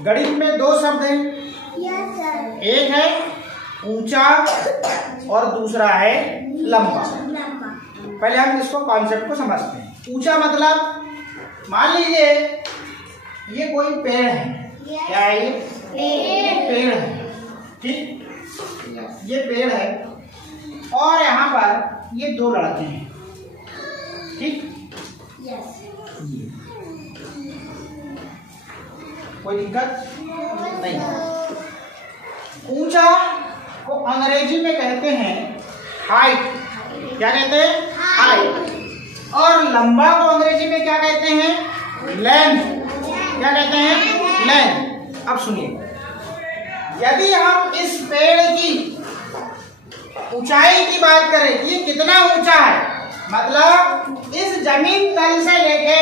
गणित में दो शब्द हैं, एक है ऊंचा और दूसरा है लंबा। पहले हम इसको कॉन्सेप्ट को समझते हैं। ऊंचा मतलब मान लीजिए ये कोई पेड़ है, क्या है ये पेड़ है, ठीक, ये पेड़ है और यहाँ पर ये दो लड़के हैं, ठीक, कोई दिक्कत नहीं। ऊंचा को अंग्रेजी में कहते हैं हाइट, क्या कहते हैं हाइट, और लंबा को अंग्रेजी में क्या कहते हैं लेंथ, क्या कहते हैं लेंथ। अब सुनिए, यदि हम इस पेड़ की ऊंचाई की बात करें, ये कितना ऊंचा है, मतलब इस जमीन तल से लेके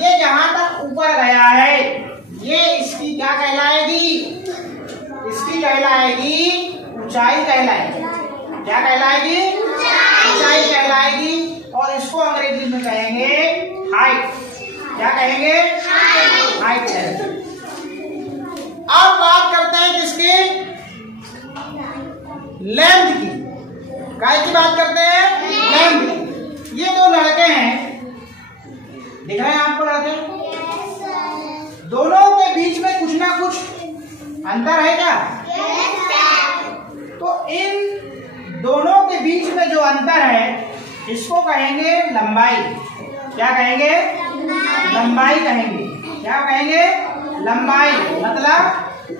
ये जहां तक ऊपर गया है, ये इसकी क्या कहलाएगी, इसकी कहलाएगी ऊंचाई कहलाएगी, क्या कहलाएगी ऊंचाई कहलाएगी। और इसको अंग्रेजी में कहेंगे हाइट, क्या कहेंगे हाइट कहेंगे। अब बात करते हैं किसकी, लेंथ की, काय की बात करते हैं लेंथ की। ये दो लड़के हैं, दिख रहे हैं आपको लड़के, दोनों के बीच में कुछ ना कुछ अंतर है क्या, तो इन दोनों के बीच में जो अंतर है इसको कहेंगे लंबाई, क्या कहेंगे लंबाई कहेंगे, क्या कहेंगे लंबाई, मतलब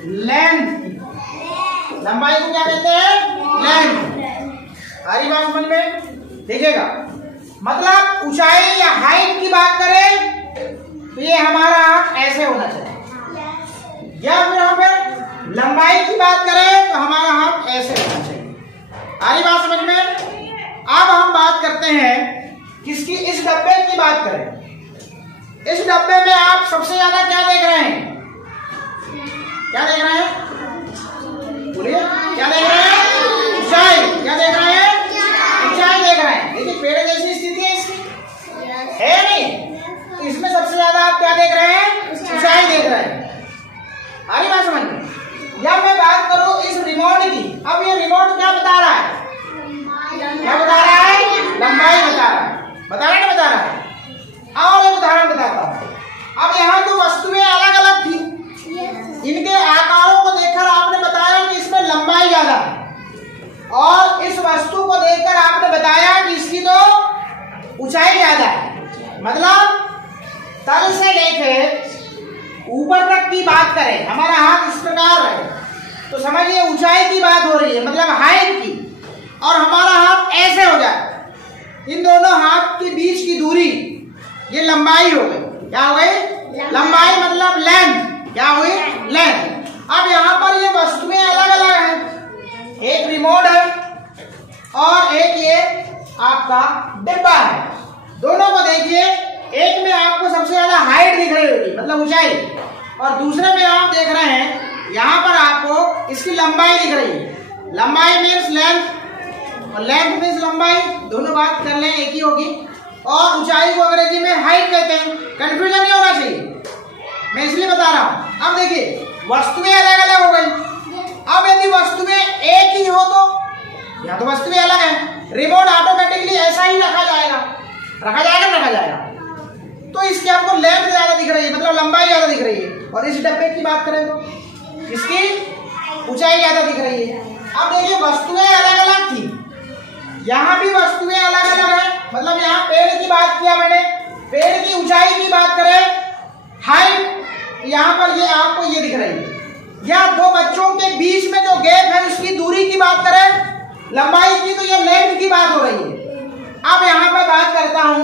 लेंथ। लंबाई को क्या कहते हैं लेंथ। आ रही बात समझ में, देखिएगा, मतलब ऊंचाई या हाइट की बात करें तो ये हमारा हाथ ऐसे होना चाहिए, या फिर हम लंबाई की बात करें तो हमारा हाथ ऐसे होना चाहिए। आ रही बात समझ में। अब हम बात करते हैं किसकी, इस डब्बे की बात करें। इस डब्बे में आप सबसे ज्यादा क्या देख रहे हैं, क्या देख रहे हैं, बोलिए क्या देख रहे हैं, ऊंचाई, क्या देख रहे हैं ऊंचाई देख रहे हैं। देखिए पेड़ जैसी स्थिति है इसकी, है नहीं, इसमें सबसे ज्यादा आप क्या देख रहे हैं, ऊंचाई देख रहे हैं। आ रही बात समझ में। या मैं बात करूं इस रिमोट की, अब ये रिमोट क्या बता रहा है, क्या बता रहा है, लंबाई बता रहा है, बता रहा है ना, बता रहा है। और एक उदाहरण बताता हूं। अब यहाँ तो वस्तुएं अलग अलग थी, इनके आकारों को देखकर आपने बताया कि इसमें लंबाई ज्यादा है, और इस वस्तु को देखकर आपने बताया कि इसकी तो ऊंचाई ज्यादा है। मतलब तल से लेकर ऊपर तक की बात करें, हमारा हाथ इस प्रकार है तो समझिए ऊंचाई की बात हो रही है, मतलब हाइट की, और हमारा हाथ ऐसे हो जाए, इन दोनों हाथ के बीच की दूरी ये लंबाई हो गई, क्या हो गई लंबाई, मतलब लेंथ, क्या हुई लेंथ। अब यहाँ पर ये वस्तुएं अलग अलग हैं, एक रिमोट है और एक ये आपका डिब्बा है। दोनों को देखिए, एक में आपको सबसे ज्यादा हाइट दिख रही होगी, मतलब ऊंचाई, और दूसरे में आप देख रहे हैं यहाँ पर आपको इसकी लंबाई दिख रही है। लंबाई मीन्स लेंथ और लेंथ मीन्स लंबाई, दोनों बात कर लें एक ही होगी। और ऊंचाई को अंग्रेजी में हाइट कहते हैं, कंफ्यूजन नहीं होना चाहिए, मैं इसलिए बता रहा हूं। अब देखिए वस्तुएं अलग अलग हो गई। अब यदि वस्तुएं एक ही हो तो, या तो वस्तुएं अलग हैं, रिमोट ऑटोमेटिकली ऐसा ही रखा जाएगा, रखा जाएगा, तो इसकी आपको लेंथ ज्यादा दिख रही है, मतलब लंबाई ज्यादा दिख रही है। और इस डब्बे की बात करें तो इसकी ऊंचाई ज्यादा दिख रही है। अब देखिए वस्तुएं अलग अलग थी, यहाँ भी वस्तुएं अलग अलग है, मतलब यहाँ पेड़ की बात किया मैंने, पेड़ की ऊंचाई की बात करें हाइट, यहाँ पर ये आपको ये दिख रही है। या दो बच्चों के बीच में जो गैप है उसकी दूरी की बात करें लंबाई की, तो ये लेंथ की बात हो रही है। अब यहाँ पर बात करता हूं,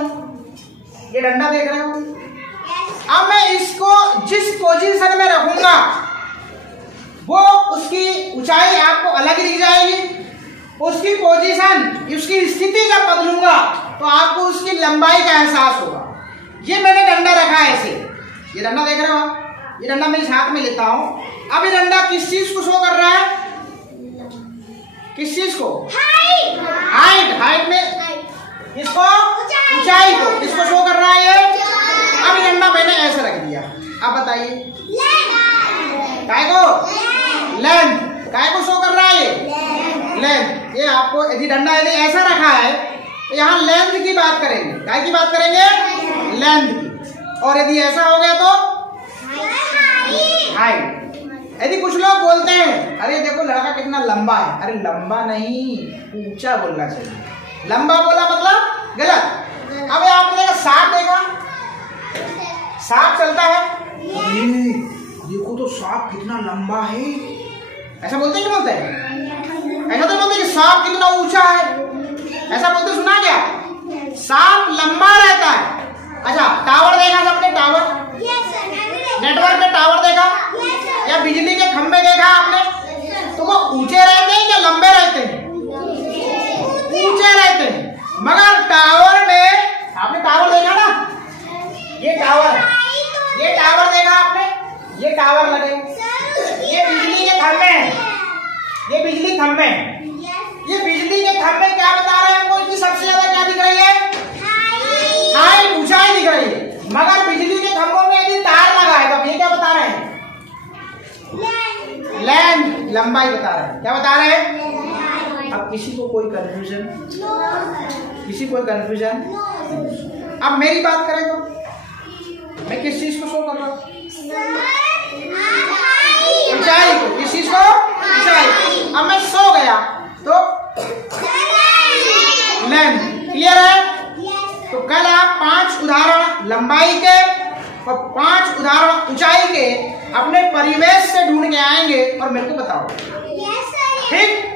ये डंडा देख रहे हो, अब मैं इसको जिस पोजीशन में रखूंगा वो उसकी ऊंचाई आपको अलग दिख जाएगी, उसकी पोजीशन, उसकी स्थिति जब बदलूंगा तो आपको उसकी लंबाई का एहसास होगा। ये मैंने डंडा रखा है ऐसे, ये डंडा देख रहे हो आप, ये डंडा मैं इस हाथ में लेता हूं। अब ये डंडा किस चीज को शो कर रहा है, किस चीज को, हाइट, हाइट में इसको ऊंचाई को, किसको शो कर रहा है ये। अब ये डंडा मैंने ऐसे रख दिया, अब बताइए काय को लेंथ, काय को शो कर रहा है ये लेंथ। ये आपको यदि डंडा यदि ऐसा रखा है तो यहाँ लेंथ की बात करेंगे, काय की बात करेंगे, लेंथ की। और यदि ऐसा हो गया तो हाइट। यदि कुछ लोग बोलते हैं अरे देखो लड़का कितना लंबा है, अरे लंबा नहीं ऊंचा बोलना चाहिए, लंबा बोला मतलब गलत। अब आपने देखा सांप, देखा सांप चलता है, देखो तो सांप कितना लंबा है, ऐसा बोलते हैं कि बोलते हैं, ऐसा तो बोलते हैं कि सांप कितना ऊंचा है, ऐसा बोलते सुना क्या? सांप लंबा रहता है। अच्छा टावर देखा सबने, टावर नेटवर्क पे टावर देखा या बिजली के खंभे देखा आपने, तो वो ऊंचे रहते हैं या लंबे रहते हैं? ऊंचे रहते हैं। मगर टावर में आपने टावर देखा ना, ये टावर देखा आपने, ये टावर लगे, ये बिजली के खंभे हैं, ये बिजली खंभे हैं। ये बिजली के खंभे क्या बता रहे हैं हमको, इसकी सबसे ज्यादा क्या दिख रही है, हाइट, ऊंचाई दिख रही है। मगर बिजली के खंभों में यदि तार लगा है तो ये क्या बता रहे हैं, लेंथ, लंबाई बता रहे हैं। क्या बता रहे हैं? अब किसी को कोई कंफ्यूजन, किसी कोई कंफ्यूजन? अब मेरी बात करें तो मैं किस चीज को शो कर रहा हूँ, ऊंचाई को, किस चीज को, ऊंचाई। अब मैं सो गया तो लेंथ, क्लियर है? तो कल आप 5 उदाहरण लंबाई के और 5 उदाहरण ऊंचाई के अपने परिवेश से ढूंढ के आएंगे और मेरे को बताओ, ठीक?